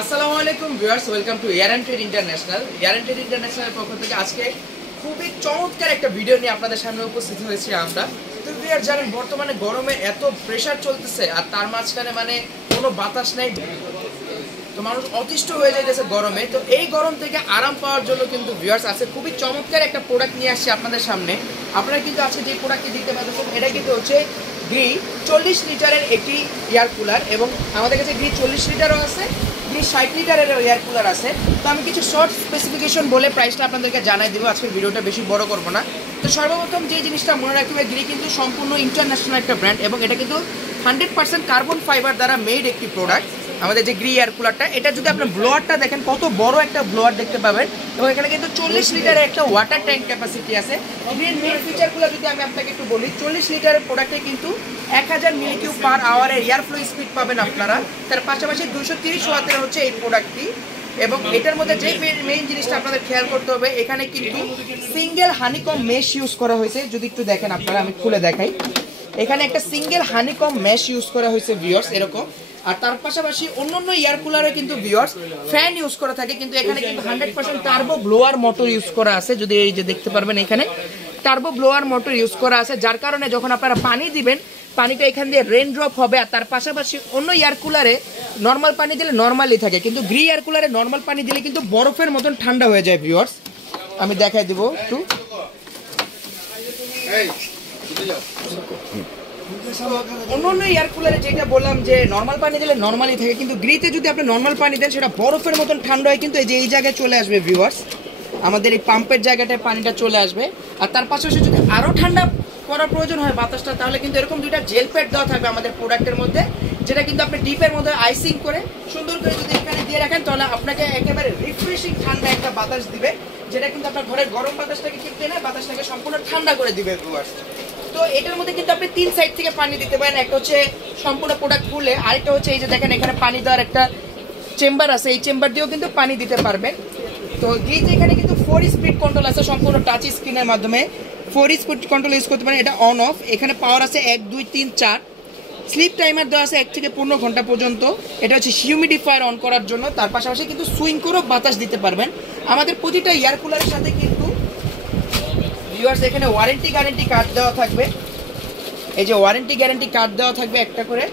আসসালামু আলাইকুম viewers, welcome to air and trade international. Air and trade ইন্টারন্যাশনালের পক্ষ থেকে আজকে খুবই চমৎকার একটা ভিডিও নিয়ে আপনাদের সামনে উপস্থিত হয়েছি আমরা। তো ভিউয়ার জানেন বর্তমানে গরমে এত প্রেসার চলতেছে আর তার মাঝখানে মানে কোনো বাতাস নেই, তো মানুষ অতিষ্ঠ হয়ে যাইতেছে গরমে। তো এই গরম থেকে আরাম পাওয়ার জন্য কিন্তু ভিউয়ার্স আছে খুবই চমৎকার একটা প্রোডাক্ট নিয়ে আসছি আপনাদের সামনে। আপনারা কিন্তু আজকে যে প্রোডাক্টটি দেখতে পাচ্ছেন এটা কিন্তু হচ্ছে গ্রি 40 লিটারের একটি এয়ার কুলার, এবং আমাদের কাছে গ্রি 40 লিটারও আছে, গ্রি 60 লিটারের এয়ার কুলার আছে। তো আমি কিছু শর্ট স্পেসিফিকেশন বলে প্রাইসটা আপনাদেরকে জানাই দেবো, আজকের ভিডিওটা বেশি বড় করবো না। তো সর্বপ্রথম যে জিনিসটা মনে রাখবে, গ্রি কিন্তু সম্পূর্ণ ইন্টারন্যাশনাল একটা ব্র্যান্ড, এবং এটা কিন্তু 100% কার্বন ফাইবার দ্বারা মেড একটি প্রোডাক্ট। আমাদের যে গ্রি এয়ার কুলারটা, এটা যদি আপনার ব্লোয়ারটা দেখেন কত বড় একটা ব্লোয়ার দেখতে পাবেন, এবং এখানে কিন্তু 40 লিটারের একটা ওয়াটার ট্যাঙ্ক ক্যাপাসিটি আছে। গ্রির মেন ফিচারগুলো যদি আমি আপনাকে একটু বলি, 40 লিটারের প্রোডাক্টে কিন্তু 1000 মিলিকিউব পার আওয়ারের এয়ার ফ্লো স্পিড পাবেন আপনারা। তার পাশাপাশি 230 ওয়াটের হচ্ছে এই প্রোডাক্টটি, এবং এটার মধ্যে যে মেইন জিনিসটা আপনাদের খেয়াল করতে হবে, এখানে কিন্তু সিঙ্গেল হানিকম মেশ ইউজ করা হয়েছে। যদি একটু দেখেন আপনারা, আমি খুলে দেখাই, এখানে একটা সিঙ্গেল হানিকম মেশ ইউজ করা হয়েছে ভিউয়ার্স এরকম। আর তার পাশাপাশি অন্যান্য এয়ার কুলারে কিন্তু ভিউয়ার্স ফ্যান ইউজ করা থাকে, কিন্তু এখানে কিন্তু 100% টার্বো ব্লোয়ার মোটর ইউজ করা আছে। যদি এই যে দেখতে পারবেন এখানে টার্বো ব্লোয়ার মোটর ইউজ করা আছে, যার কারণে যখন আপনারা পানি দিবেন পানিটা এখান দিয়ে রেন ড্রপ হবে। আর তার পাশাপাশি অন্য এয়ার কুলারে নর্মাল পানি দিলে নর্মালি থাকে, কিন্তু গ্রি এয়ার কুলারে নর্মাল পানি দিলে কিন্তু বরফের মতন ঠান্ডা হয়ে যায় ভিউয়ার্স। আমি দেখাই দিব একটু। অন্য এয়ার কুলারে যেটা বললাম যে নর্মাল পানি দিলে নর্মালি থাকে, কিন্তু গ্রিতে যদি আপনি নর্মাল পানি দেন সেটা বরফের মতন ঠান্ডা হয়। কিন্তু এই যে এই জায়গায় চলে আসবে ভিউয়ার্স, আমাদের এই পাম্পের জায়গাটায় পানিটা চলে আসবে। আর তার পাশাপাশি যদি আরও ঠান্ডা করার প্রয়োজন হয় বাতাসটা, তাহলে কিন্তু এরকম দুইটা জেল প্যাড দেওয়া থাকবে আমাদের প্রোডাক্টের মধ্যে, যেটা কিন্তু আপনি ডিপের মধ্যে আইসিং করে সুন্দর করে যদি এখানে দিয়ে রাখেন, তাহলে আপনাকে একেবারে রিফ্রেশিং ঠান্ডা একটা বাতাস দিবে, যেটা কিন্তু আপনার ঘরের গরম বাতাসটাকে কিন্তু না, বাতাসটাকে সম্পূর্ণ ঠান্ডা করে দিবে ভিউয়ার্স। তো এটার মধ্যে কিন্তু আপনি 3 সাইড থেকে পানি দিতে পারেন, একটা হচ্ছে সম্পূর্ণ প্রোডাক্ট খুলে, আরেকটা হচ্ছে এই যে দেখেন এখানে পানি দেওয়ার একটা চেম্বার আছে, এই চেম্বার দিয়েও কিন্তু পানি দিতে পারবেন। তো গ্রিতে এখানে কিন্তু 4 স্পিড কন্ট্রোল আছে, সম্পূর্ণ টাচ স্ক্রিনের মাধ্যমে 4 স্পিড কন্ট্রোল ইউজ করতে পারেন। এটা অন অফ, এখানে পাওয়ার আছে 1 2 3 4, স্লিপ টাইমার দেওয়া আছে 1 থেকে 15 ঘন্টা পর্যন্ত। এটা হচ্ছে হিউমিডিফায়ার অন করার জন্য। তার পাশাপাশি কিন্তু সুইং করেও বাতাস দিতে পারবেন। আমাদের প্রতিটা এয়ার কুলারের সাথে কিন্তু ভিউয়ার্স এখানে ওয়ারেন্টি গ্যারান্টি কার্ড দেওয়া থাকবে, এই যে ওয়ারেন্টি গ্যারান্টি কার্ড দেওয়া থাকবে একটা করে।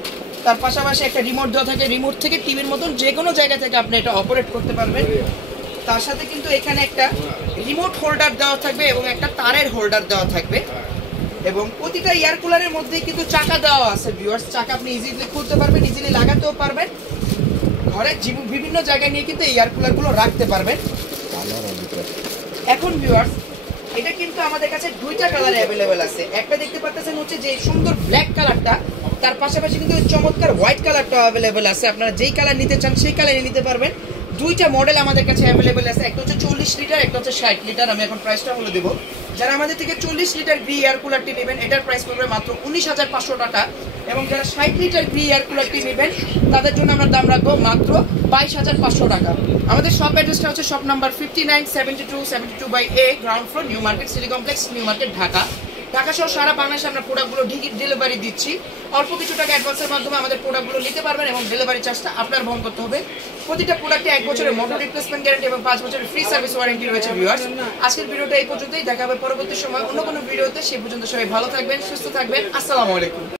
তার পাশাপাশি একটা রিমোট দেওয়া থাকে, রিমোট থেকে টিভির মতন যে কোনো জায়গা থেকে আপনি এটা অপারেট করতে পারবেন। তার সাথে কিন্তু এখানে একটা রিমোট হোল্ডার দেওয়া থাকবে এবং একটা তারের হোল্ডার দেওয়া থাকবে, এবং প্রতিটা এয়ার কুলারের মধ্যেই কিন্তু চাকা দেওয়া আছে ভিউয়ার্স। চাকা আপনি ইজিলি খুলতে পারবেন, ইজিলি লাগাতেও পারবেন, ঘরে বিভিন্ন জায়গায় নিয়ে কিন্তু এয়ার কুলারগুলো রাখতে পারবেন। এখন ভিউয়ার্স এটা কিন্তু আমাদের কাছে দুইটা কালার অ্যাভেলেবেল আছে। একটা দেখতে পাচ্ছেন হচ্ছে যে সুন্দর ব্ল্যাক কালারটা, তার পাশাপাশি কিন্তু চমৎকার হোয়াইট কালারটা অ্যাভেলেবেল আছে। আপনারা যেই কালার নিতে চান সেই কালারে নিতে পারবেন। দুইটা মডেল আমাদের কাছে অ্যাভেলেবেল আছে, একটা হচ্ছে 40 লিটার, একটা হচ্ছে 60 লিটার। আমি এখন প্রাইসটা বলে দেবো। যারা আমাদের থেকে 40 লিটার গ্রি এয়ার কুলারটি নেবেন, এটার প্রাইস পড়বে মাত্র 19,500 টাকা, এবং যারা 60 লিটার গ্রি এয়ার কুলারটি নেবেন তাদের জন্য আমরা দাম রাখবো মাত্র 22,500 টাকা। আমাদের শপ অ্যাড্রেসটা হচ্ছে shop number 597272/A, ground floor, new market city complex, new market, Dhaka. Dhaka সহ সারা বাংলাদেশে আমরা প্রোডাক্টগুলো ডেলিভারি দিচ্ছি। অল্প কিছু টাকা অ্যাডভান্সের মাধ্যমে আমাদের প্রোডাক্টগুলো নিতে পারবেন, এবং ডেলিভারি চার্জটা আপনার বহন করতে হবে। প্রতিটা প্রোডাক্টে 1 বছরের মোটর রিপ্লেসমেন্ট গ্যারান্টি এবং 5 বছরের ফ্রি সার্ভিস ওয়ারেন্টি রয়েছে ভিউয়ার্স। আজকের ভিডিওটা এই পর্যন্তই, দেখা হবে পরবর্তী সময় অন্য কোনো ভিডিওতে। সেই পর্যন্ত সবাই ভালো থাকবেন, সুস্থ থাকবেন। আসসালামু আলাইকুম।